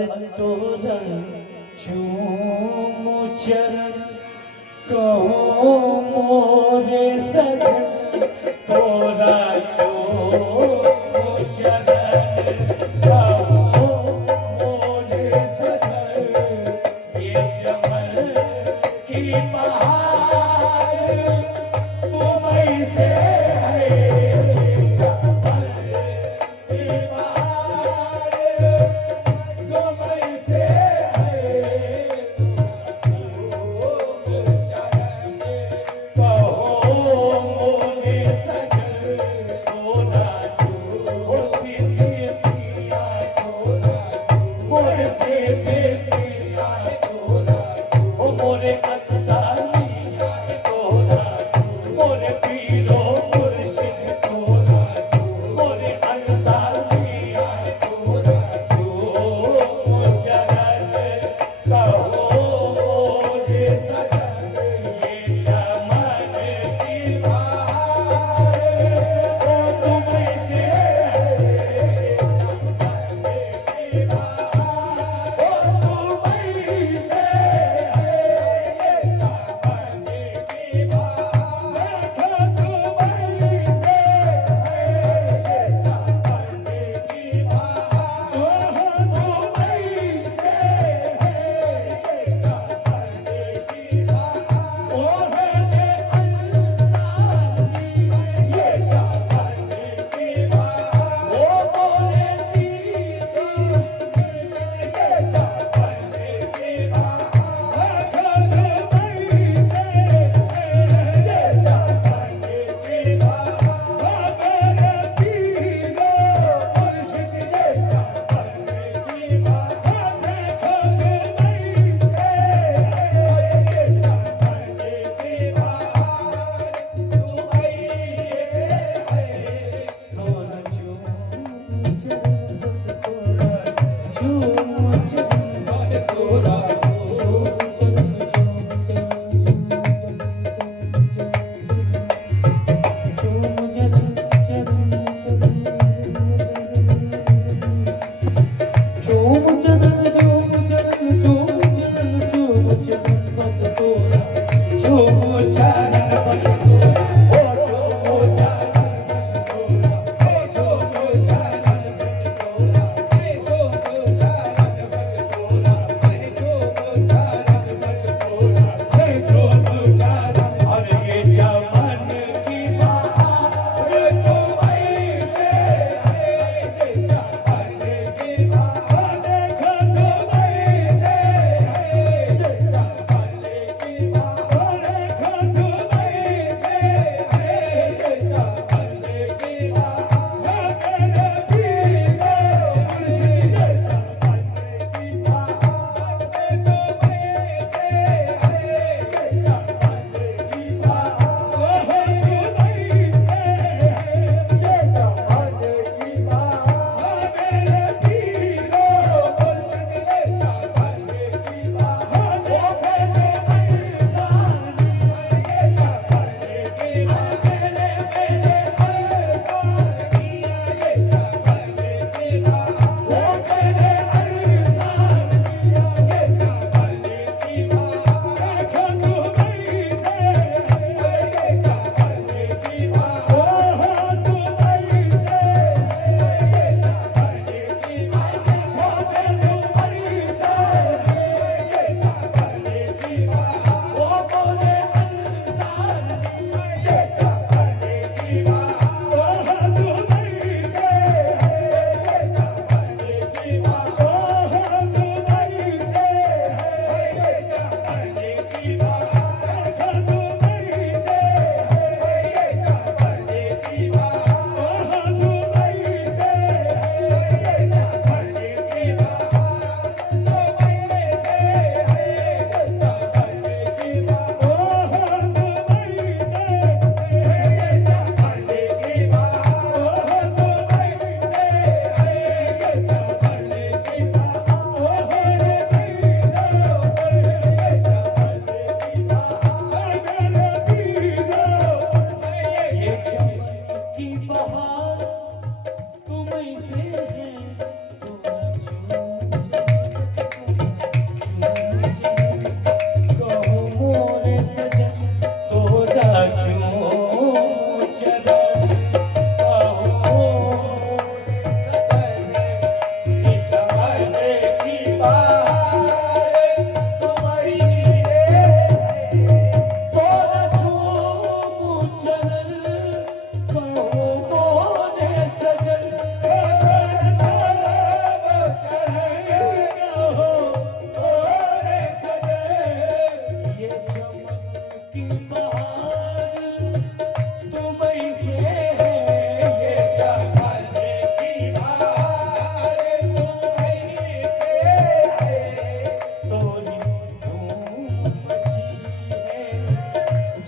तोरा चूम चरण कहो मोरे सजन तोरा चूम चरण कहो मोरे सजन ये चमन की बहार तुम्हें से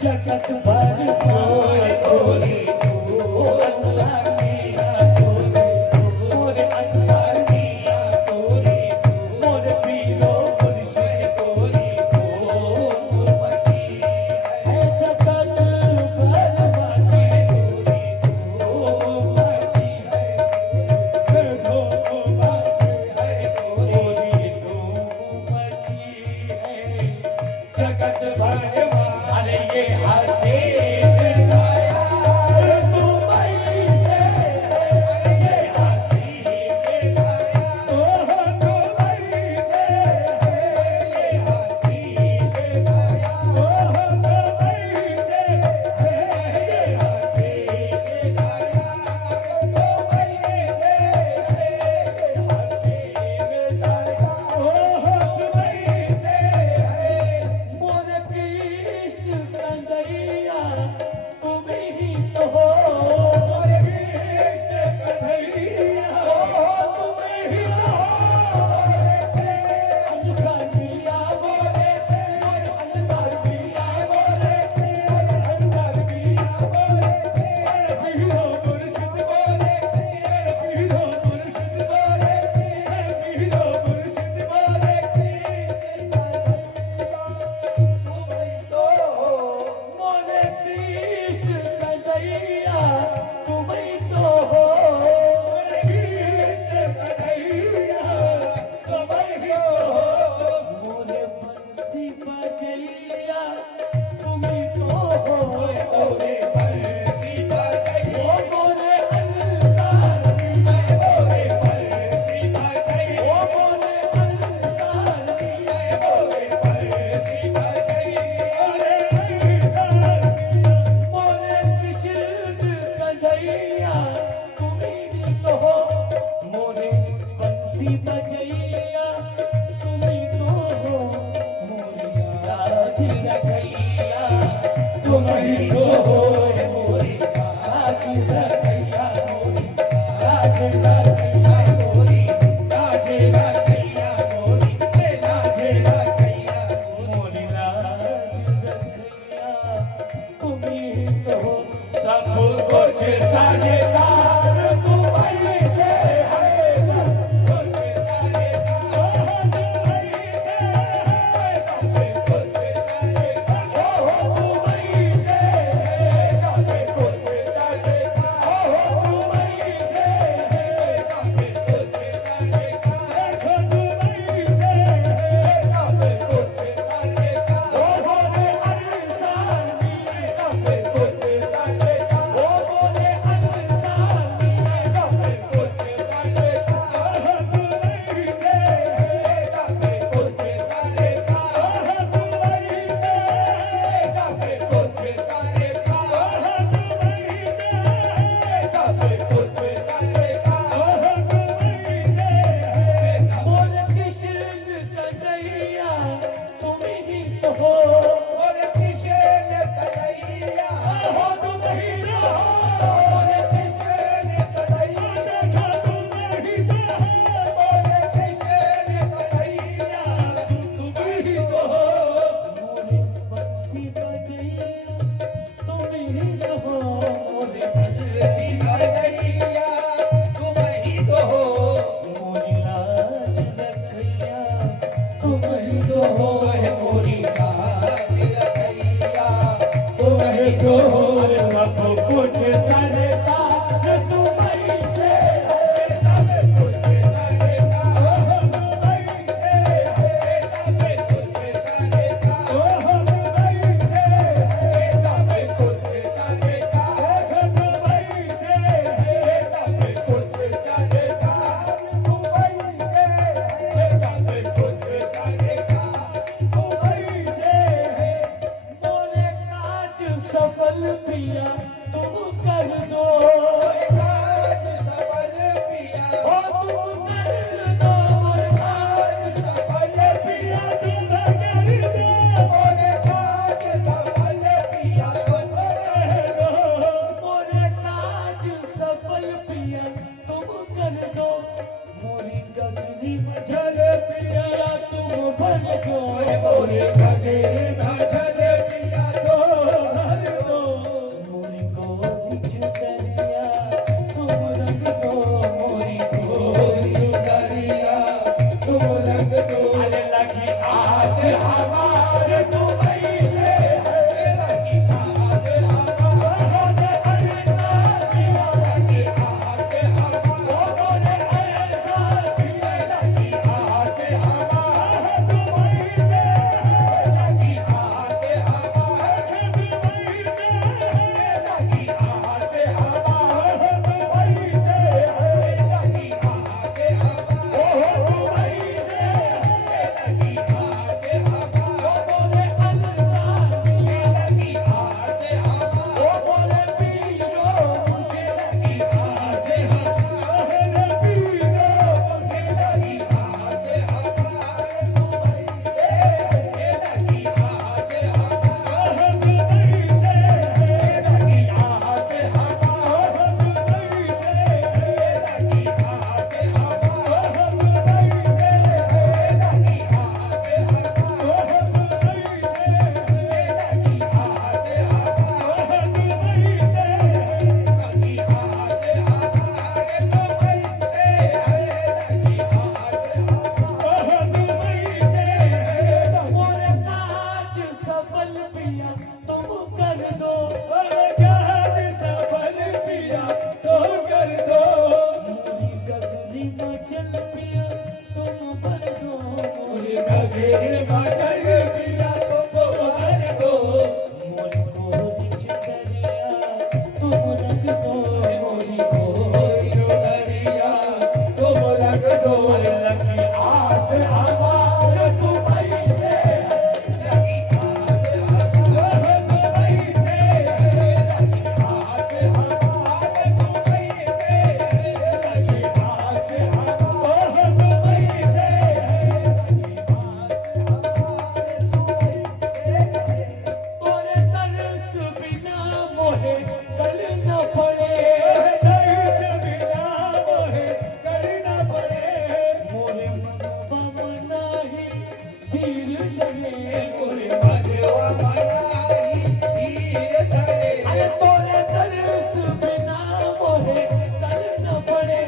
जगत भर मोरे मोरे ओ अंसार मिया मोरे मोरे अंसार मिया मोरे मोरे पीरो मुर्शिद मोरे ओ मची है जगत भर मची मोरे ओ मची है धूम मची है मोरी धूम मची है जगत भर अरे ये हसीन यार दुबई से है ये हसीन यार ओह दुबई से है ये हसीन यार ओह दुबई से है ये हसीन यार दुबई से है ये हसीन यार ओह दुबई से है मोरे कृष्ण कन्हैया तुम ही तो हो मोरे कृष्ण कन्हैया तुम ही तो हो अंसार मिया मोरे अंसार मिया मोरे अंसार मिया मोरे पीरो मुर्शिद मोरे पीरो मुर्शिद मोरे पीरो मुर्शिद मोरे मोरे कृष्ण कन्हैया तुम ही तो हो मोरे कृष्ण कन्हैया तुम ही तो हो मोरे बंसी बजैया तुम ही तो हो मोरे बंसी बजैया मोरे अंसार मिया मोरे बंसी बजैया मोरे अंसार मिया मोरे बंसी बजैया मोरे कृष्ण कन्हैया तुम ही तो हो मोरे बंसी बजैया तुम ही तो हो मोरे लाज रखैया तुम ही तो हो मोरे लाज रखैया मोरे लाज रखैया मोरे लाज रखैया मोरे लाज रखैया मोरे लाज रखैया तुम ही तो हो सब कुछ सरकार दुबई से है सब कुछ सरकार दुबई से है सब कुछ सरकार दुबई से है सब कुछ सरकार दुबई से है सब कुछ सरकार दुबई से है सब कुछ सरकार मोरे अंसार मिया सब कुछ सरकार मोरे अंसार मिया सब कुछ सरकार दुबई से है सब कुछ सरकार दुबई से है सब कुछ सरकार दुबई से है सब कुछ सरकार दुबई से है मोरे कृष्ण कन्हैया तुम ही तो हो मोरे कृष्ण कन्हैया तुम ही तो हो मोरे कृष्ण कन्हैया देखा तुम ही तो हो मोरे कृष्ण कन्हैया तुम ही तो हो मोरे बंसी बजैया तुम ही तो हो मोरे बंसी बजैया तुम ही तो हो मोरी लाज रखैया तुम ही तो हो मोरी लाज रखैया तुम ही तो हो सब कुछ सरकार दुबई से है सब कुछ सरकार दुबई से है सब कुछ सरकार दुबई से है सब कुछ सरकार दुबई से है सब कुछ सरकार दुबई से है सब कुछ सरकार दुबई से है मोरे काज सफल पिया तुम कर दो काज सफल पिया तुम कर दो मोरे काज सफल पिया तुम कर दो मोरे काज सफल पिया तुम कर दो मोरे काज सफल पिया तुम कर दो मोरी गगरी मझल पिया तुम भर दो मोरी गगरी मझल पिया तुम अरे लगी आस हमारे दुबई से लगी आस हमारे ऐसा पिया लगी आस हमारे ऐसा पिया लगी आस हमारे दुबई से लगी आस हमारे दुबई से लगी आस हमारे दुबई से लगी आस हमारे दुबई से लगी आस हमारे बोले अनसार लगी आस हमारे बोले पीरो मुझे लगी आस हमारे पीरो मुझे लगी आस हमारे दुबई से लगी आस हमारे दुबई से लगी आस हमारे दुबई से लगी आस हमारे दुबई से लगी आस हमारे दुबई से लगी आस हमारे दुबई से लगी आस हमारे दुबई से लगी आस हमारे दुबई से मोरे काज सफल पिया तुम कर दो मोरे काज सफल पिया तुम कर दो मोरी गगरी मचल पिया तुम भर दो मोरी गगरी मचल पिया तुम भर दो मोरी कोरी चुनरिया तुम रख दो मोरी कोरी चुनरिया तुम रख दो लगी आस हमारे दुबई से लगी आस हमारे दुबई से लगी आस हमारे दुबई से लगी आस हमारे दुबई से लगी आस हमारे दुबई से तोरे तरस बिना मोहे कल न पड़े तरस बिना मोहे कल न पड़े मोरे मनवा मनाही धीर धरे मोरे मनवा मनाही धीर धरे अरे तोरे तरस बिना मोहे कल न पड़े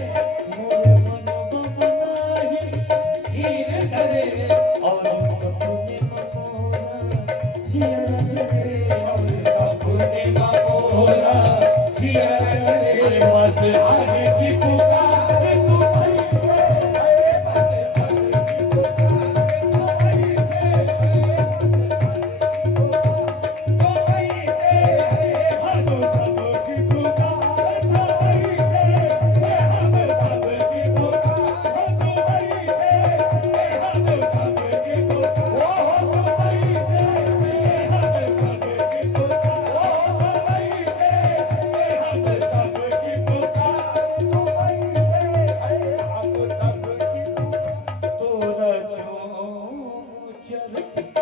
मोरे मनवा मनाही धीर धरे और सपने ममोरा जिया जगे और सपने ममोरा जिया जगे बस आगे की पुकार दुबई से बस आगे की पुकार दुबई से दुबई से हम सब की पुकार दुबई से हम सब की पुकार दुबई से हम सब की पुकार दुबई से हम सब की पुकार दुबई से हम सब की पुकार दुबई से हम सब की तोरा चूम चल